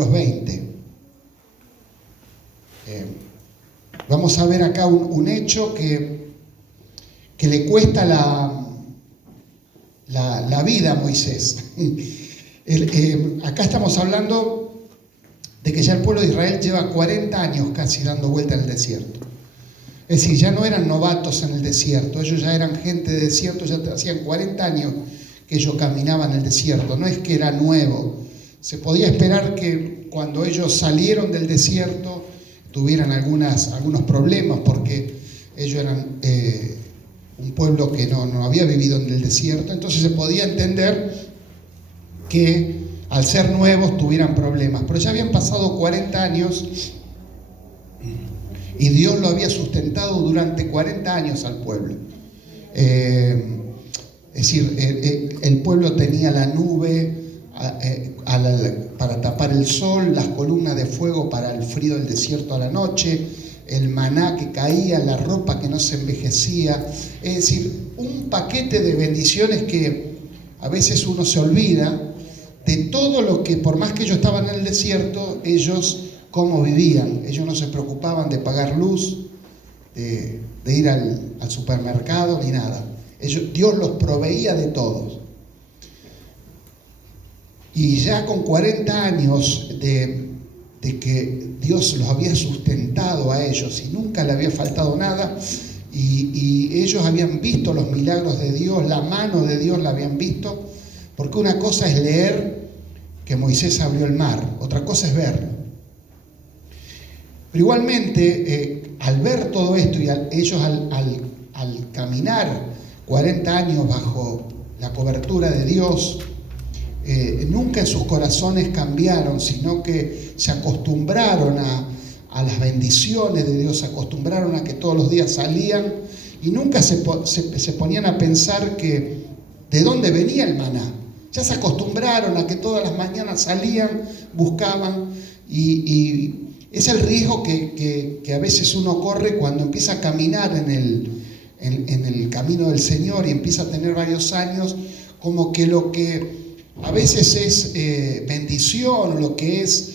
los 20. Vamos a ver acá un hecho que le cuesta la vida a Moisés. Acá estamos hablando de que ya el pueblo de Israel lleva 40 años casi dando vuelta en el desierto. Es decir, ya no eran novatos en el desierto, ellos ya eran gente de desierto, ya hacían 40 años que ellos caminaban en el desierto, no es que era nuevo. Se podía esperar que cuando ellos salieron del desierto tuvieran algunos problemas, porque ellos eran un pueblo que no había vivido en el desierto, entonces se podía entender que al ser nuevos tuvieran problemas. Pero ya habían pasado 40 años y Dios lo había sustentado durante 40 años al pueblo. Es decir, el pueblo tenía la nube para tapar el sol, las columnas de fuego para el frío del desierto a la noche, el maná que caía, la ropa que no se envejecía. Es decir, un paquete de bendiciones que a veces uno se olvida de todo lo que, por más que ellos estaban en el desierto, ellos cómo vivían. Ellos no se preocupaban de pagar luz, de ir al supermercado, ni nada. Dios los proveía de todos. Y ya con 40 años de que Dios los había sustentado a ellos y nunca le había faltado nada, y ellos habían visto los milagros de Dios, la mano de Dios la habían visto, porque una cosa es leer que Moisés abrió el mar, otra cosa es verlo. Pero igualmente, al ver todo esto y ellos al caminar 40 años bajo la cobertura de Dios, nunca en sus corazones cambiaron, sino que se acostumbraron a las bendiciones de Dios, se acostumbraron a que todos los días salían y nunca se ponían a pensar que de dónde venía el maná. Ya se acostumbraron a que todas las mañanas salían, buscaban, y es el riesgo que a veces uno corre cuando empieza a caminar en el camino del Señor y empieza a tener varios años, como que lo que a veces es bendición, lo que es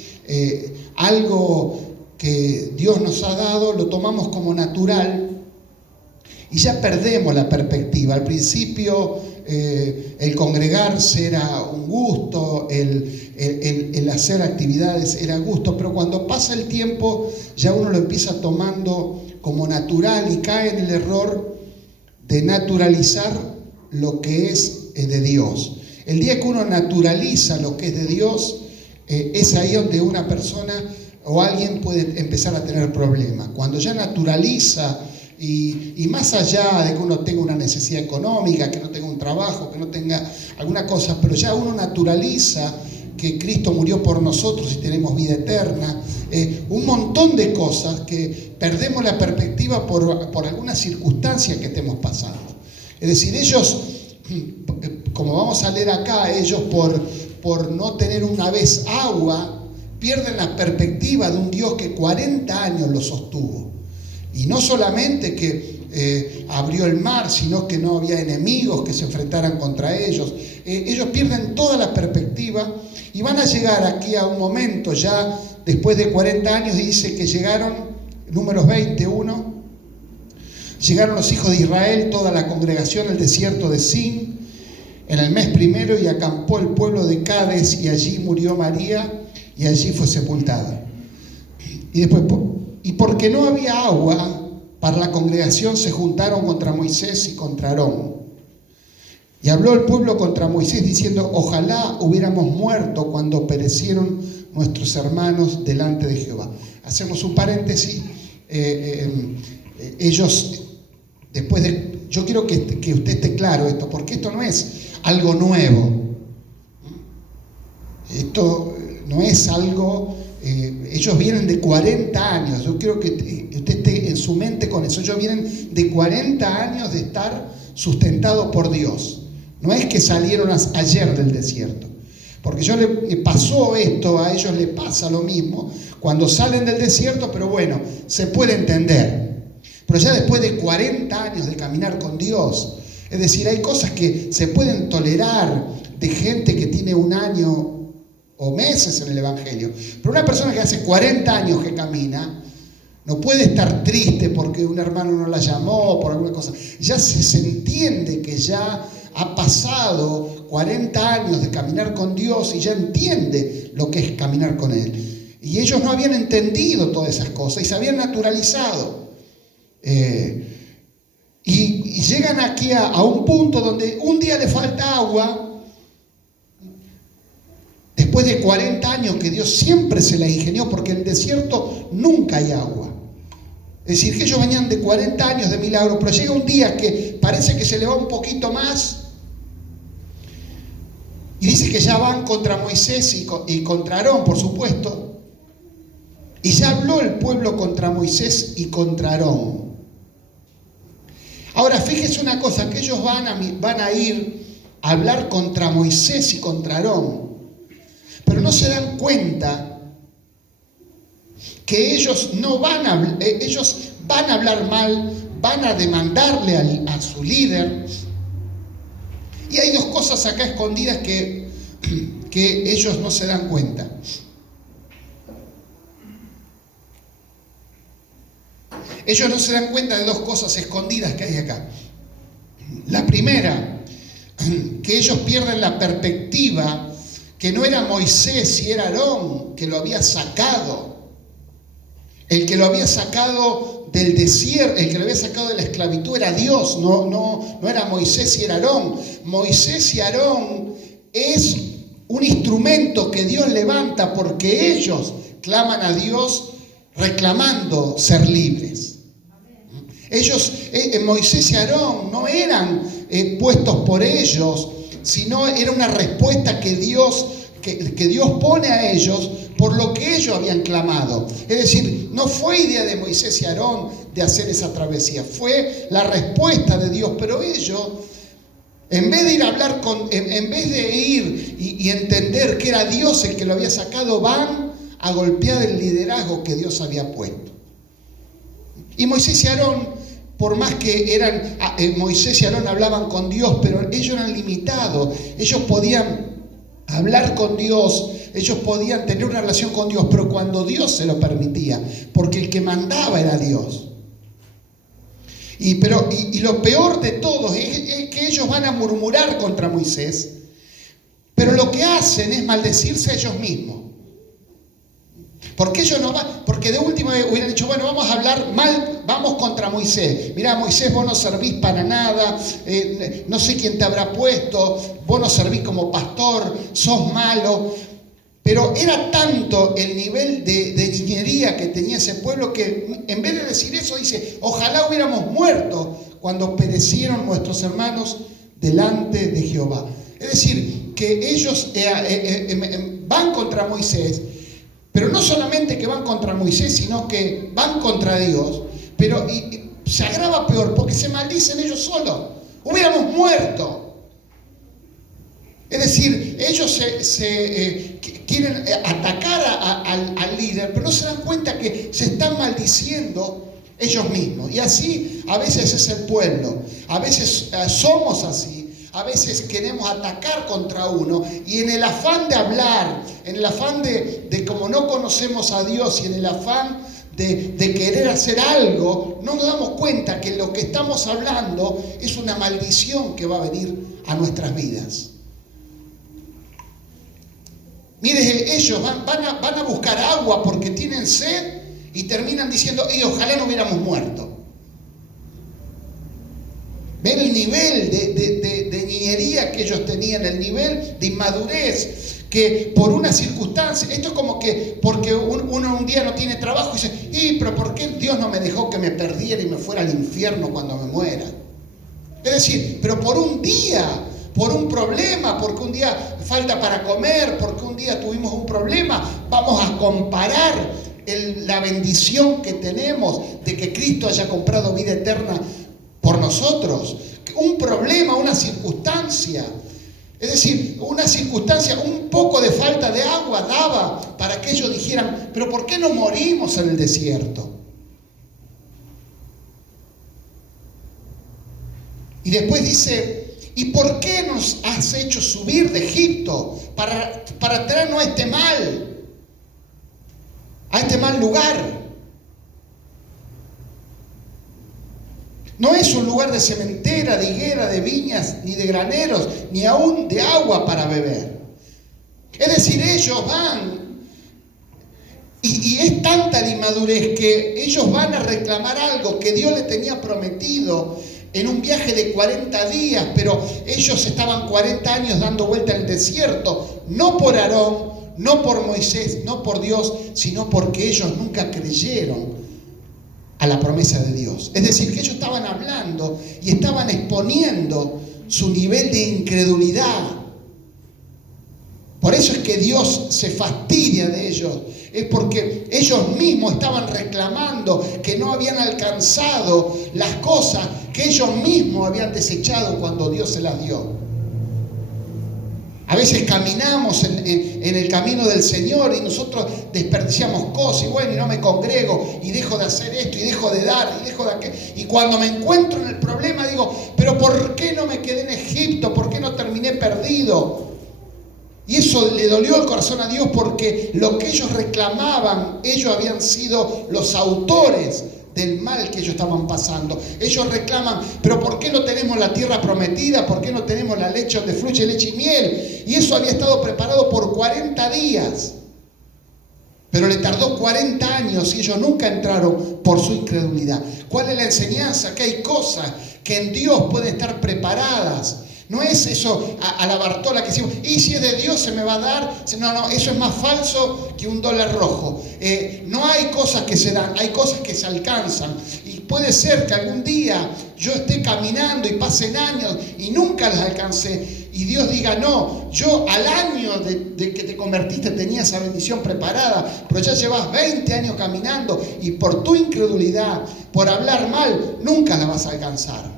algo que Dios nos ha dado, lo tomamos como natural y ya perdemos la perspectiva. Al principio el congregarse era un gusto, el hacer actividades era gusto, pero cuando pasa el tiempo ya uno lo empieza tomando como natural y cae en el error de naturalizar lo que es de Dios. El día que uno naturaliza lo que es de Dios, es ahí donde una persona o alguien puede empezar a tener problemas. Cuando ya naturaliza, y más allá de que uno tenga una necesidad económica, que no tenga un trabajo, que no tenga alguna cosa, pero ya uno naturaliza que Cristo murió por nosotros y tenemos vida eterna, un montón de cosas que perdemos la perspectiva por algunas circunstancias que estemos pasando. Es decir, ellos, como vamos a leer acá, ellos por no tener una vez agua, pierden la perspectiva de un Dios que 40 años los sostuvo. Y no solamente que abrió el mar, sino que no había enemigos que se enfrentaran contra ellos. Ellos pierden toda la perspectiva y van a llegar aquí a un momento, ya después de 40 años, dice que llegaron, Números 21, llegaron los hijos de Israel, toda la congregación al desierto de Sin, en el mes primero, y acampó el pueblo de Cades, y allí murió María, y allí fue sepultada. Y después, y porque no había agua para la congregación, se juntaron contra Moisés y contra Aarón. Y habló el pueblo contra Moisés diciendo: ojalá hubiéramos muerto cuando perecieron nuestros hermanos delante de Jehová. Hacemos un paréntesis. Ellos, después de... Yo quiero que usted esté claro esto, porque esto no es algo nuevo. Esto no es algo... ellos vienen de 40 años. Yo quiero que usted esté en su mente con eso. Ellos vienen de 40 años de estar sustentados por Dios. No es que salieron ayer del desierto. Porque le pasó esto, a ellos les pasa lo mismo cuando salen del desierto, pero bueno, se puede entender. Pero ya después de 40 años de caminar con Dios, es decir, hay cosas que se pueden tolerar de gente que tiene un año o meses en el Evangelio. Pero una persona que hace 40 años que camina, no puede estar triste porque un hermano no la llamó o por alguna cosa. Ya se entiende que ya ha pasado 40 años de caminar con Dios y ya entiende lo que es caminar con Él. Y ellos no habían entendido todas esas cosas y se habían naturalizado. Y llegan aquí a un punto donde un día le falta agua, después de 40 años que Dios siempre se la ingenió, porque en el desierto nunca hay agua. Es decir, que ellos venían de 40 años de milagro, pero llega un día que parece que se le va un poquito más, y dice que ya van contra Moisés y contra Aarón, por supuesto, y ya habló el pueblo contra Moisés y contra Aarón. Ahora, fíjese una cosa, que ellos van a ir a hablar contra Moisés y contra Aarón, pero no se dan cuenta que ellos van a hablar mal, van a demandarle a su líder. Y hay dos cosas acá escondidas que ellos no se dan cuenta. Ellos no se dan cuenta de dos cosas escondidas que hay acá. La primera, que ellos pierden la perspectiva que no era Moisés y era Aarón que lo había sacado. El que lo había sacado del desierto, el que lo había sacado de la esclavitud era Dios, no era Moisés y era Aarón. Moisés y Aarón es un instrumento que Dios levanta porque ellos claman a Dios reclamando ser libres. Ellos, Moisés y Aarón no eran puestos por ellos, sino era una respuesta que Dios pone a ellos por lo que ellos habían clamado. Es decir, no fue idea de Moisés y Aarón de hacer esa travesía, fue la respuesta de Dios, pero ellos, en vez de ir a hablar en vez de ir y entender que era Dios el que lo había sacado, van a golpear el liderazgo que Dios había puesto. Y Moisés y Aarón, por más que Moisés y Aarón hablaban con Dios, pero ellos eran limitados, ellos podían hablar con Dios, ellos podían tener una relación con Dios, pero cuando Dios se lo permitía, porque el que mandaba era Dios. Y lo peor de todo es que ellos van a murmurar contra Moisés, pero lo que hacen es maldecirse a ellos mismos. Porque ellos no van, porque de última vez hubieran dicho, bueno, vamos a hablar mal, vamos contra Moisés. Mirá, Moisés, vos no servís para nada, no sé quién te habrá puesto, vos no servís como pastor, sos malo. Pero era tanto el nivel de niñería que tenía ese pueblo que en vez de decir eso dice, ojalá hubiéramos muerto cuando perecieron nuestros hermanos delante de Jehová. Es decir, que ellos van contra Moisés, pero no solamente que van contra Moisés, sino que van contra Dios, pero se agrava peor porque se maldicen ellos solos. Hubiéramos muerto. Es decir, ellos quieren atacar al líder, pero no se dan cuenta que se están maldiciendo ellos mismos. Y así a veces es el pueblo, a veces somos así. A veces queremos atacar contra uno y en el afán de hablar, en el afán de como no conocemos a Dios y en el afán de querer hacer algo, no nos damos cuenta que lo que estamos hablando es una maldición que va a venir a nuestras vidas. Mire, ellos van a buscar agua porque tienen sed y terminan diciendo, ojalá no hubiéramos muerto. Ven el nivel de niñería que ellos tenían, el nivel de inmadurez, que por una circunstancia, esto es como que porque uno un día no tiene trabajo y dice, pero ¿por qué Dios no me dejó que me perdiera y me fuera al infierno cuando me muera? Es decir, pero por un día, por un problema, porque un día falta para comer, porque un día tuvimos un problema, vamos a comparar la bendición que tenemos de que Cristo haya comprado vida eterna por nosotros. Un problema, una circunstancia. Es decir, una circunstancia, un poco de falta de agua daba para que ellos dijeran, pero ¿por qué no morimos en el desierto? Y después dice ¿Y por qué nos has hecho subir de Egipto para traernos a este mal lugar? No es un lugar de cementera, de higuera, de viñas, ni de graneros, ni aún de agua para beber. Es decir, ellos van, y es tanta la inmadurez que ellos van a reclamar algo que Dios les tenía prometido en un viaje de 40 días, pero ellos estaban 40 años dando vuelta en el desierto, no por Aarón, no por Moisés, no por Dios, sino porque ellos nunca creyeron a la promesa de Dios. Es decir, que ellos estaban hablando y estaban exponiendo su nivel de incredulidad. Por eso es que Dios se fastidia de ellos. Es porque ellos mismos estaban reclamando que no habían alcanzado las cosas que ellos mismos habían desechado cuando Dios se las dio. A veces caminamos en el camino del Señor y nosotros desperdiciamos cosas y bueno, y no me congrego y dejo de hacer esto y dejo de dar y dejo de aquello. Y cuando me encuentro en el problema digo, pero ¿por qué no me quedé en Egipto? ¿Por qué no terminé perdido? Y eso le dolió el corazón a Dios porque lo que ellos reclamaban, ellos habían sido los autores del mal que ellos estaban pasando. Ellos reclaman, pero ¿por qué no tenemos la tierra prometida? ¿Por qué no tenemos la leche donde fluye leche y miel? Y eso había estado preparado por 40 días. Pero le tardó 40 años y ellos nunca entraron por su incredulidad. ¿Cuál es la enseñanza? Que hay cosas que en Dios pueden estar preparadas. No es eso a la Bartola que decimos, y si es de Dios se me va a dar. No, eso es más falso que un dólar rojo. No hay cosas que se dan, hay cosas que se alcanzan. Y puede ser que algún día yo esté caminando y pasen años y nunca las alcancé. Y Dios diga, no, yo al año de que te convertiste tenía esa bendición preparada, pero ya llevas 20 años caminando y por tu incredulidad, por hablar mal, nunca la vas a alcanzar.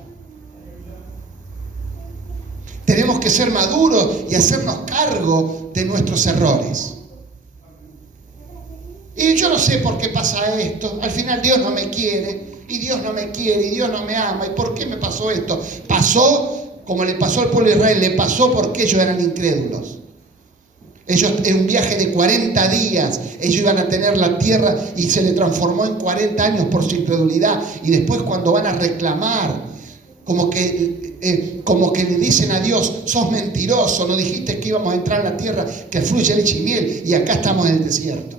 Tenemos que ser maduros y hacernos cargo de nuestros errores. Y yo no sé por qué pasa esto. Al final Dios no me quiere, y Dios no me quiere, y Dios no me ama. ¿Y por qué me pasó esto? Pasó como le pasó al pueblo de Israel, le pasó porque ellos eran incrédulos. Ellos en un viaje de 40 días, ellos iban a tener la tierra y se le transformó en 40 años por su incredulidad. Y después cuando van a reclamar, como que le dicen a Dios, sos mentiroso, no dijiste que íbamos a entrar en la tierra que fluye leche y miel y acá estamos en el desierto.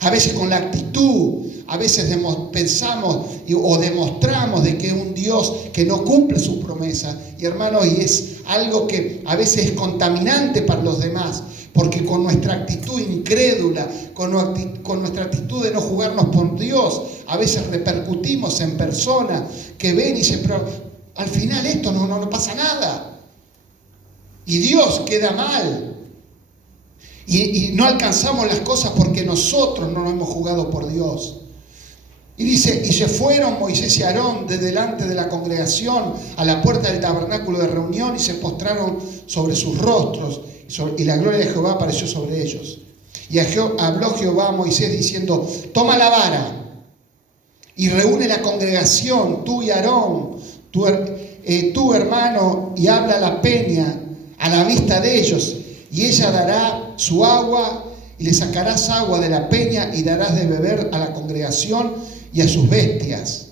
A veces con la actitud, a veces pensamos o demostramos de que es un Dios que no cumple sus promesas. Y hermanos, y es algo que a veces es contaminante para los demás, porque con nuestra actitud incrédula, con nuestra actitud de no jugarnos por Dios, a veces repercutimos en personas que ven y dicen, pero al final esto no pasa nada. Y Dios queda mal. Y no alcanzamos las cosas porque nosotros no nos hemos jugado por Dios. Y dice, y se fueron Moisés y Aarón de delante de la congregación a la puerta del tabernáculo de reunión y se postraron sobre sus rostros y la gloria de Jehová apareció sobre ellos. Y habló Jehová a Moisés diciendo, toma la vara y reúne la congregación, tú y Aarón, tu hermano, y habla a la peña a la vista de ellos. Y ella dará su agua y le sacarás agua de la peña y darás de beber a la congregación y a sus bestias.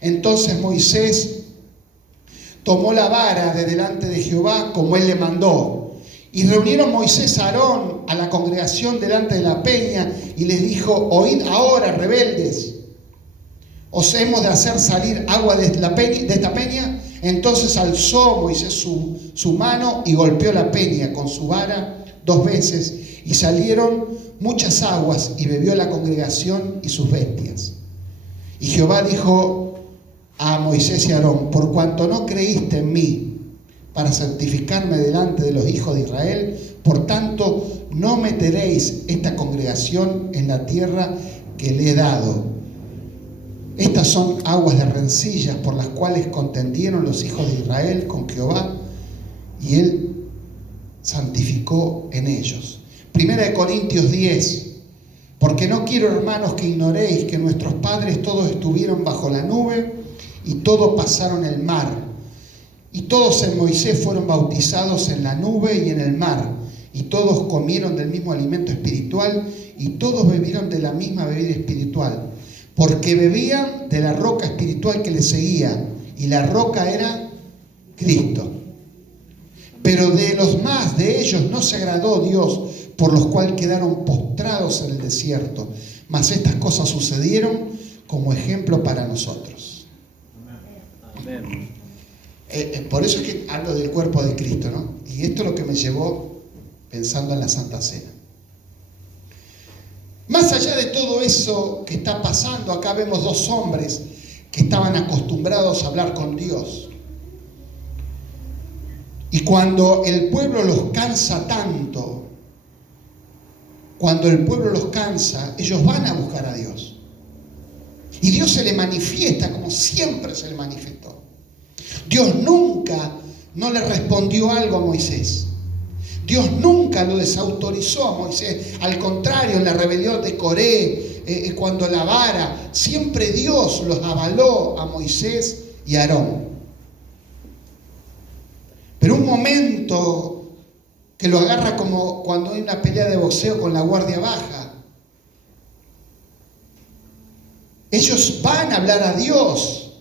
Entonces Moisés tomó la vara de delante de Jehová como él le mandó. Y reunieron Moisés a Aarón a la congregación delante de la peña y les dijo, oíd ahora, rebeldes, ¿os hemos de hacer salir agua de esta peña? Entonces alzó Moisés su mano y golpeó la peña con su vara 2 veces y salieron muchas aguas y bebió la congregación y sus bestias. Y Jehová dijo a Moisés y a Aarón, por cuanto no creíste en mí para santificarme delante de los hijos de Israel, por tanto no meteréis esta congregación en la tierra que le he dado. Estas son aguas de rencillas por las cuales contendieron los hijos de Israel con Jehová, y él santificó en ellos. 1 Corintios 10. Porque no quiero, hermanos, que ignoréis que nuestros padres todos estuvieron bajo la nube y todos pasaron el mar, Y todos en Moisés fueron bautizados en la nube y en el mar, y todos comieron del mismo alimento espiritual, y todos bebieron de la misma bebida espiritual, porque bebían de la roca espiritual que les seguía, y la roca era Cristo. Pero de los más de ellos no se agradó Dios, por los cuales quedaron postrados en el desierto. Mas estas cosas sucedieron como ejemplo para nosotros. Amén. Por eso es que hablo del cuerpo de Cristo, ¿no? Y esto es lo que me llevó pensando en la Santa Cena. Más allá de todo eso que está pasando, acá vemos dos hombres que estaban acostumbrados a hablar con Dios. Y cuando el pueblo los cansa tanto, cuando el pueblo los cansa, ellos van a buscar a Dios. Y Dios se le manifiesta como siempre se le manifestó. Dios nunca no le respondió algo a Moisés. Dios nunca lo desautorizó a Moisés. Al contrario, en la rebelión de Coré, cuando la vara, siempre Dios los avaló a Moisés y a Aarón. Pero un momento que lo agarra como cuando hay una pelea de boxeo con la guardia baja. Ellos van a hablar a Dios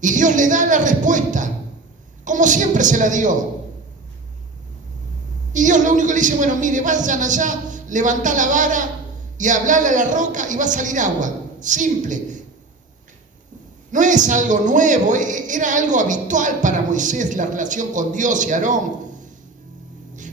y Dios le da la respuesta, como siempre se la dio. Y Dios lo único que le dice, bueno, mire, vayan allá, levantá la vara y hablarle a la roca y va a salir agua. Simple. No es algo nuevo, era algo habitual para Moisés, la relación con Dios y Aarón.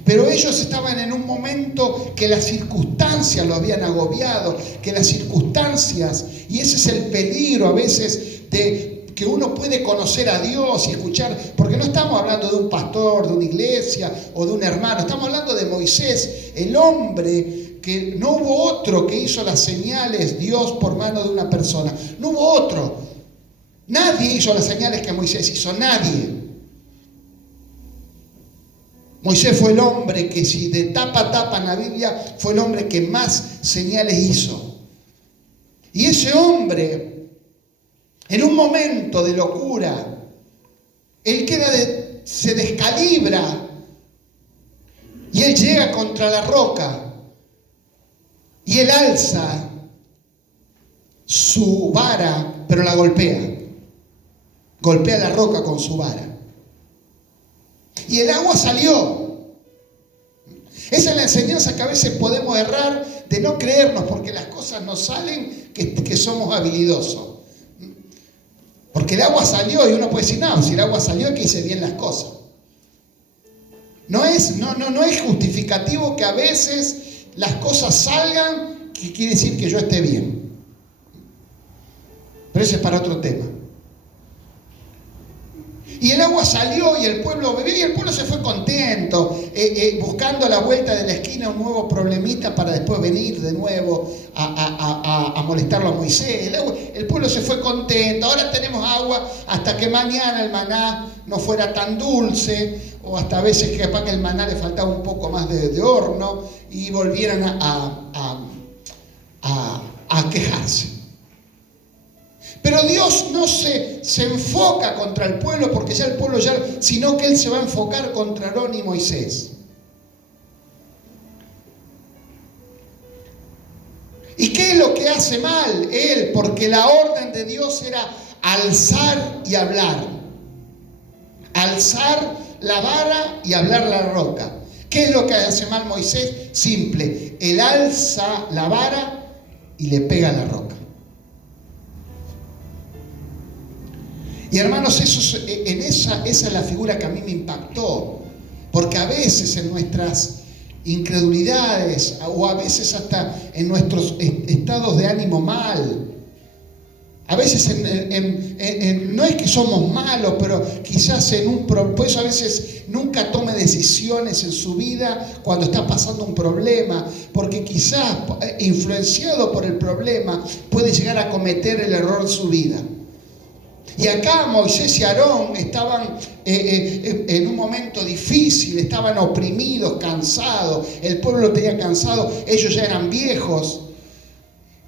Pero ellos estaban en un momento que las circunstancias lo habían agobiado, que las circunstancias, y ese es el peligro a veces de que uno puede conocer a Dios y escuchar, porque no estamos hablando de un pastor, de una iglesia o de un hermano, estamos hablando de Moisés, el hombre que no hubo otro que hizo las señales, Dios por mano de una persona, no hubo otro, nadie hizo las señales que Moisés hizo, nadie. Moisés fue el hombre que, si de tapa a tapa en la Biblia, fue el hombre que más señales hizo. Y ese hombre, en un momento de locura, él se descalibra y él llega contra la roca y él alza su vara, pero la golpea. Golpea la roca con su vara. Y el agua salió. Esa es la enseñanza que a veces podemos errar de no creernos porque las cosas nos salen que somos habilidosos. Porque el agua salió y uno puede decir, no, si el agua salió es que hice bien las cosas. No es justificativo que a veces las cosas salgan, que quiere decir que yo esté bien. Pero ese es para otro tema. Y el agua salió y el pueblo bebió y el pueblo se fue contento, buscando a la vuelta de la esquina un nuevo problemita para después venir de nuevo a molestarlo a Moisés. El pueblo se fue contento, ahora tenemos agua hasta que mañana el maná no fuera tan dulce, o hasta a veces que capaz que el maná le faltaba un poco más de horno y volvieran a quejarse. Pero Dios no se enfoca contra el pueblo porque ya el pueblo sino que Él se va a enfocar contra Aarón y Moisés. ¿Y qué es lo que hace mal Él? Porque la orden de Dios era alzar y hablar. Alzar la vara y hablar la roca. ¿Qué es lo que hace mal Moisés? Simple. Él alza la vara y le pega a la roca. Y hermanos, esa es la figura que a mí me impactó, porque a veces en nuestras incredulidades o a veces hasta en nuestros estados de ánimo mal, a veces no es que somos malos, pero quizás por eso a veces nunca tome decisiones en su vida cuando está pasando un problema, porque quizás influenciado por el problema puede llegar a cometer el error en su vida. Y acá Moisés y Aarón estaban en un momento difícil, estaban oprimidos, cansados, el pueblo lo tenía cansado, ellos ya eran viejos.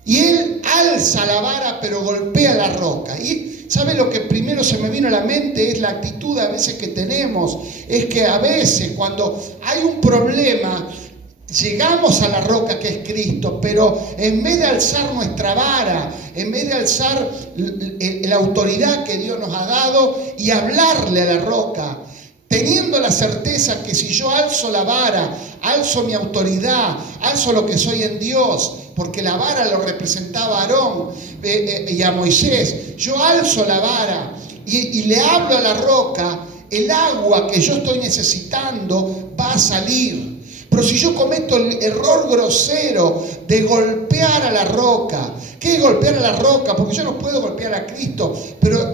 Y él alza la vara pero golpea la roca. Y ¿Sabe lo que primero se me vino a la mente? Es la actitud a veces que tenemos. Es que a veces cuando hay un problema, llegamos a la roca que es Cristo, pero en vez de alzar nuestra vara, en vez de alzar la autoridad que Dios nos ha dado y hablarle a la roca, teniendo la certeza que si yo alzo la vara, alzo mi autoridad, alzo lo que soy en Dios, porque la vara lo representaba a Aarón y a Moisés, yo alzo la vara y le hablo a la roca, el agua que yo estoy necesitando va a salir. Pero si yo cometo el error grosero de golpear a la roca, ¿qué es golpear a la roca? Porque yo no puedo golpear a Cristo, pero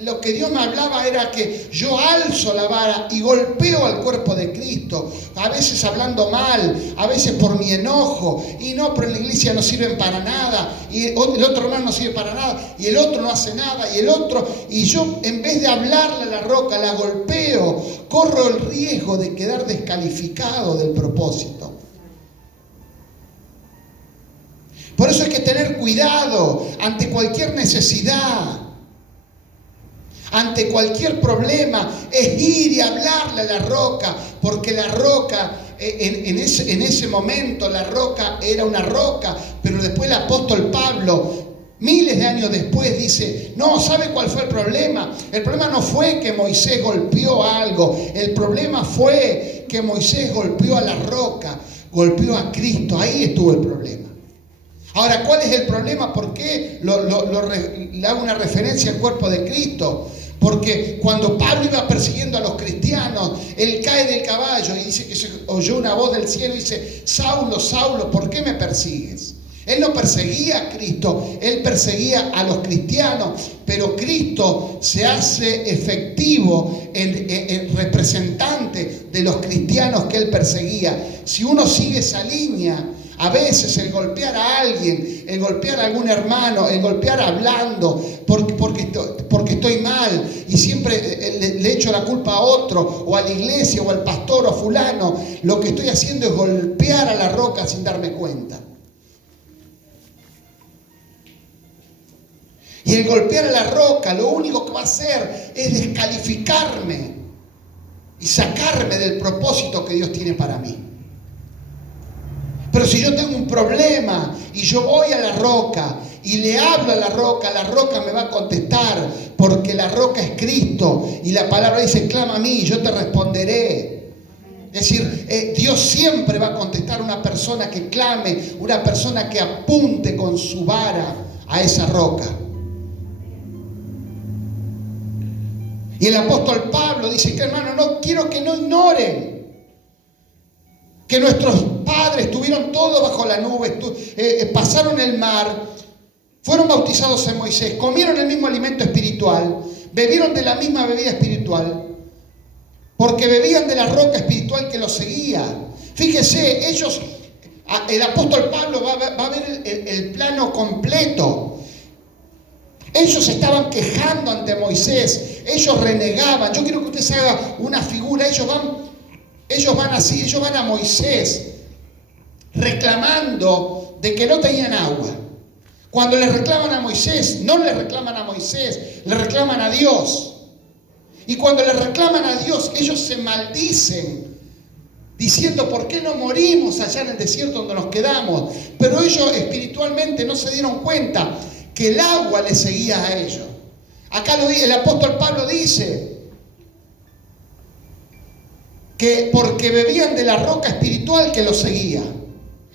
lo que Dios me hablaba era que yo alzo la vara y golpeo al cuerpo de Cristo, a veces hablando mal, a veces por mi enojo, y no, pero en la iglesia no sirven para nada, y el otro hermano no sirve para nada, y el otro no hace nada, y el otro, y yo en vez de hablarle a la roca, la golpeo, corro el riesgo de quedar descalificado del propósito. Por eso hay que tener cuidado ante cualquier necesidad. Ante cualquier problema, es ir y hablarle a la roca, porque la roca, en ese momento la roca era una roca, pero después el apóstol Pablo, miles de años después, dice, no, ¿sabe cuál fue el problema? El problema no fue que Moisés golpeó algo, el problema fue que Moisés golpeó a la roca, golpeó a Cristo, ahí estuvo el problema. Ahora, ¿cuál es el problema? ¿Por qué le hago una referencia al cuerpo de Cristo? Porque cuando Pablo iba persiguiendo a los cristianos, él cae del caballo y dice que se oyó una voz del cielo y dice, Saulo, Saulo, ¿por qué me persigues? Él no perseguía a Cristo, él perseguía a los cristianos, pero Cristo se hace efectivo en representante de los cristianos que él perseguía. Si uno sigue esa línea, a veces el golpear a alguien, el golpear a algún hermano, el golpear hablando, porque estoy mal y siempre le echo la culpa a otro, o a la iglesia, o al pastor, o a fulano, lo que estoy haciendo es golpear a la roca sin darme cuenta. Y el golpear a la roca lo único que va a hacer es descalificarme y sacarme del propósito que Dios tiene para mí. Pero si yo tengo un problema y yo voy a la roca y le hablo a la roca me va a contestar, porque la roca es Cristo y la palabra dice, clama a mí y yo te responderé. Es decir, Dios siempre va a contestar a una persona que clame, una persona que apunte con su vara a esa roca. Y el apóstol Pablo dice que, hermano, no quiero que no ignoren que nuestros padres estuvieron todos bajo la nube, pasaron el mar, fueron bautizados en Moisés, comieron el mismo alimento espiritual, bebieron de la misma bebida espiritual, porque bebían de la roca espiritual que los seguía. Fíjese, el apóstol Pablo va a ver el plano completo. Ellos estaban quejando ante Moisés, ellos renegaban. Yo quiero que usted se haga una figura, ellos van a Moisés reclamando de que no tenían agua. Cuando le reclaman a Moisés, no le reclaman a Moisés, le reclaman a Dios. Y cuando le reclaman a Dios, ellos se maldicen, diciendo, ¿por qué no morimos allá en el desierto donde nos quedamos? Pero ellos espiritualmente no se dieron cuenta que el agua les seguía a ellos. Acá el apóstol Pablo dice que porque bebían de la roca espiritual que los seguía.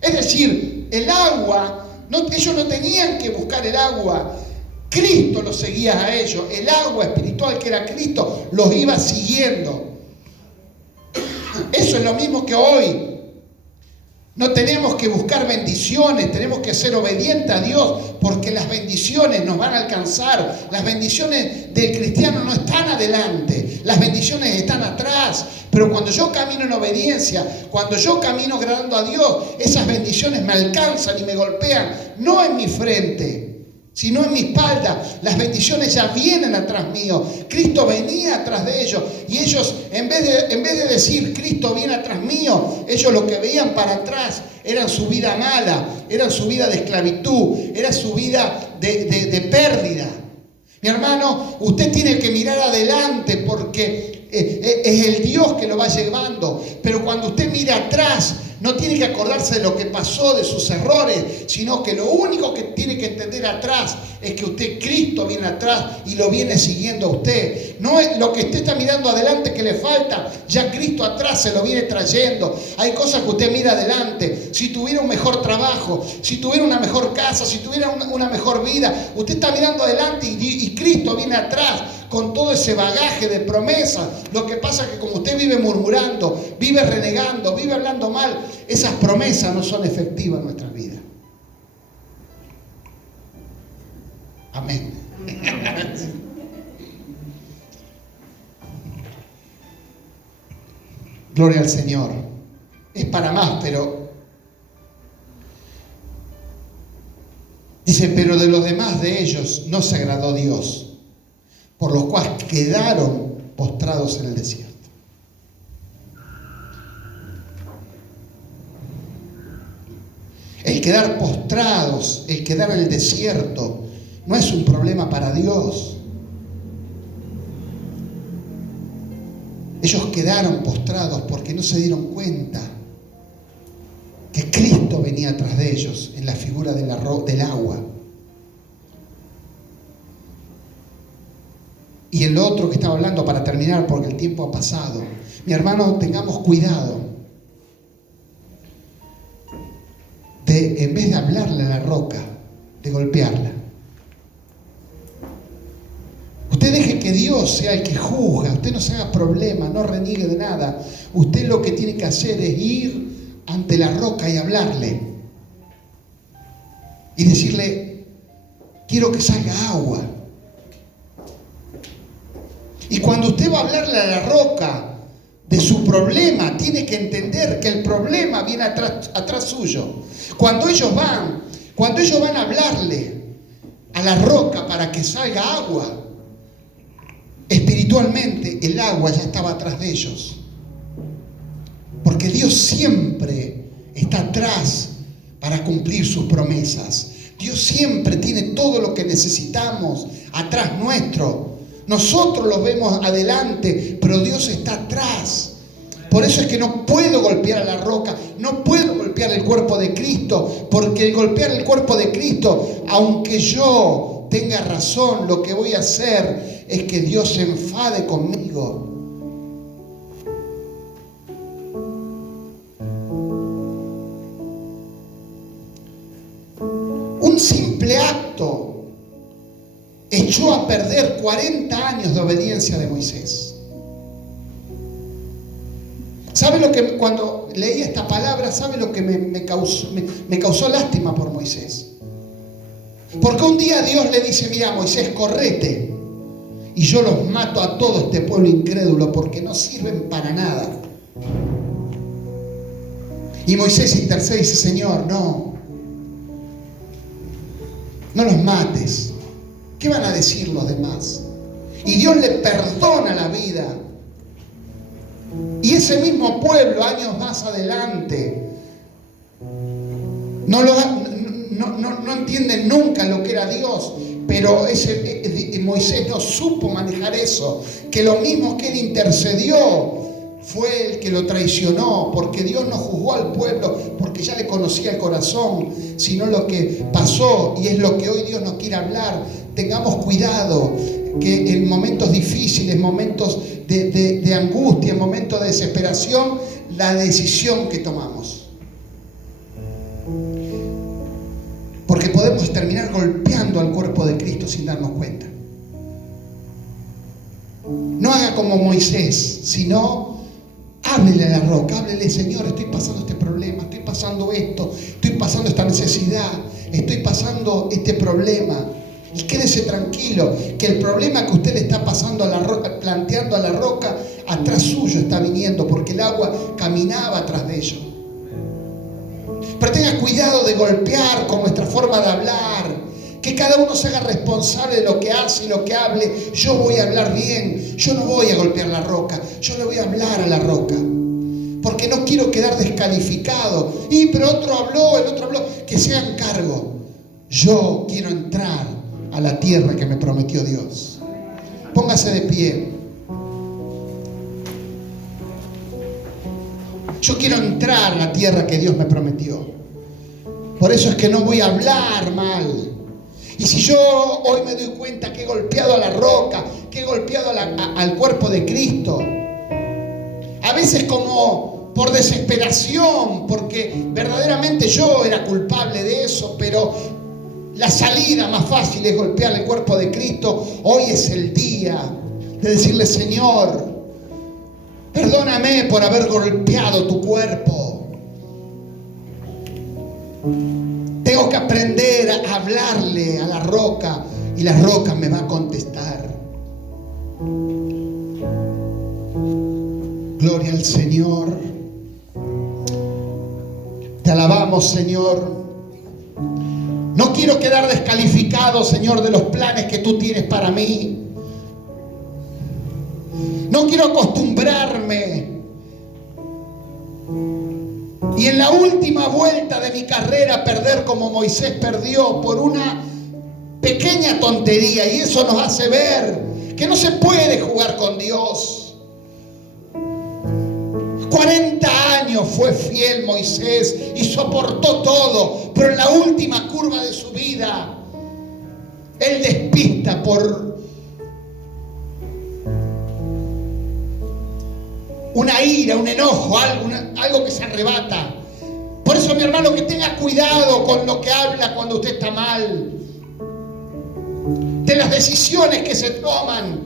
Es decir, el agua, ellos no tenían que buscar el agua, Cristo los seguía a ellos. El agua espiritual que era Cristo los iba siguiendo. Eso es lo mismo que hoy. No tenemos que buscar bendiciones, tenemos que ser obedientes a Dios, porque las bendiciones nos van a alcanzar. Las bendiciones del cristiano no están adelante, las bendiciones están atrás. Pero cuando yo camino en obediencia, cuando yo camino agradando a Dios, esas bendiciones me alcanzan y me golpean, no en mi frente, sino en mi espalda. Las bendiciones ya vienen atrás mío. Cristo venía atrás de ellos, y ellos, en vez de decir Cristo viene atrás mío, ellos lo que veían para atrás eran su vida mala, eran su vida de esclavitud, era su vida de pérdida. Mi hermano, usted tiene que mirar adelante porque es el Dios que lo va llevando. Pero cuando usted mira atrás, no tiene que acordarse de lo que pasó, de sus errores, sino que lo único que tiene que entender atrás es que usted, Cristo, viene atrás y lo viene siguiendo a usted. No es lo que usted está mirando adelante que le falta, ya Cristo atrás se lo viene trayendo. Hay cosas que usted mira adelante. Si tuviera un mejor trabajo, si tuviera una mejor casa, si tuviera una mejor vida, usted está mirando adelante y Cristo viene atrás con todo ese bagaje de promesas. Lo que pasa es que como usted vive murmurando, vive renegando, vive hablando mal, esas promesas no son efectivas en nuestras vidas. Amén. Gloria al Señor. Es para más, pero dice, pero de los demás de ellos no se agradó Dios, por los cuales quedaron postrados en el desierto. El quedar postrados, el quedar en el desierto, no es un problema para Dios. Ellos quedaron postrados porque no se dieron cuenta que Cristo venía atrás de ellos en la figura del agua. Y el otro que estaba hablando, para terminar, porque el tiempo ha pasado. Mi hermano, tengamos cuidado de, en vez de hablarle a la roca, de golpearla. Usted deje que Dios sea el que juzga. Usted no se haga problema, no reniegue de nada. Usted lo que tiene que hacer es ir ante la roca y hablarle. Y decirle, quiero que salga agua. Y cuando usted va a hablarle a la roca de su problema, tiene que entender que el problema viene atrás suyo. Cuando ellos van a hablarle a la roca para que salga agua, espiritualmente el agua ya estaba atrás de ellos. Porque Dios siempre está atrás para cumplir sus promesas. Dios siempre tiene todo lo que necesitamos atrás nuestro. Nosotros lo vemos adelante, pero Dios está atrás. Por eso es que no puedo golpear a la roca, no puedo golpear el cuerpo de Cristo, porque el golpear el cuerpo de Cristo, aunque yo tenga razón, lo que voy a hacer es que Dios se enfade conmigo. Un simple acto echó a perder 40 años de obediencia de Moisés. ¿Sabe lo que, cuando leí esta palabra, sabe lo que me causó lástima por Moisés? Porque un día Dios le dice, mira Moisés, correte y yo los mato a todo este pueblo incrédulo porque no sirven para nada. Y Moisés intercede y dice, Señor, no los mates. ¿Qué van a decir los demás? Y Dios le perdona la vida. Y ese mismo pueblo, años más adelante, no entienden nunca lo que era Dios. Pero Moisés no supo manejar eso. Que lo mismo que él intercedió, fue el que lo traicionó, porque Dios no juzgó al pueblo porque ya le conocía el corazón, sino lo que pasó, y es lo que hoy Dios nos quiere hablar. Tengamos cuidado que en momentos difíciles, momentos de angustia, en momentos de desesperación, la decisión que tomamos, porque podemos terminar golpeando al cuerpo de Cristo sin darnos cuenta. No haga como Moisés, sino háblele a la roca, háblele, Señor, estoy pasando este problema, estoy pasando esto, estoy pasando esta necesidad, estoy pasando este problema. Y quédese tranquilo, que el problema que usted le está pasando a la roca, planteando a la roca, atrás suyo está viniendo, porque el agua caminaba atrás de ellos. Pero tenga cuidado de golpear con nuestra forma de hablar. Que cada uno se haga responsable de lo que hace y lo que hable. Yo voy a hablar bien, yo no voy a golpear la roca, yo le voy a hablar a la roca. Porque no quiero quedar descalificado. Pero otro habló, el otro habló, que se hagan cargo. Yo quiero entrar a la tierra que me prometió Dios. Póngase de pie. Yo quiero entrar a la tierra que Dios me prometió. Por eso es que no voy a hablar mal. Y si yo hoy me doy cuenta que he golpeado a la roca, que he golpeado al cuerpo de Cristo, a veces como por desesperación, porque verdaderamente yo era culpable de eso, pero la salida más fácil es golpear el cuerpo de Cristo. Hoy es el día de decirle: Señor, perdóname por haber golpeado tu cuerpo. Tengo que aprender a hablarle a la roca y la roca me va a contestar. Gloria al Señor. Te alabamos, Señor. No quiero quedar descalificado, Señor, de los planes que tú tienes para mí. No quiero acostumbrarme y en la última vuelta de mi carrera perder como Moisés perdió por una pequeña tontería. Y eso nos hace ver que no se puede jugar con Dios. 40 años fue fiel Moisés y soportó todo, pero en la última curva de su vida él despista por una ira, un enojo, algo que se arrebata. Por eso, mi hermano, que tenga cuidado con lo que habla cuando usted está mal, de las decisiones que se toman,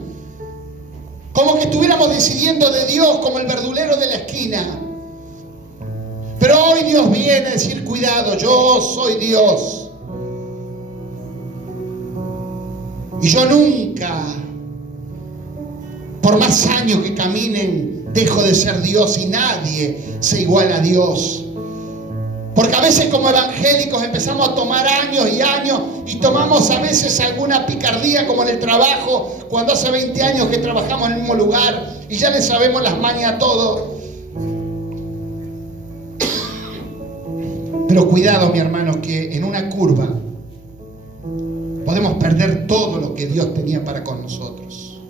como que estuviéramos decidiendo de Dios, como el verdulero de la esquina. Pero hoy Dios viene a decir: cuidado, yo soy Dios. Y yo nunca, por más años que caminen, dejo de ser Dios, y nadie se iguala a Dios. Porque a veces como evangélicos empezamos a tomar años y años, y tomamos a veces alguna picardía, como en el trabajo, cuando hace 20 años que trabajamos en el mismo lugar y ya le sabemos las mañas a todo. Pero cuidado, mi hermano, que en una curva podemos perder todo lo que Dios tenía para con nosotros.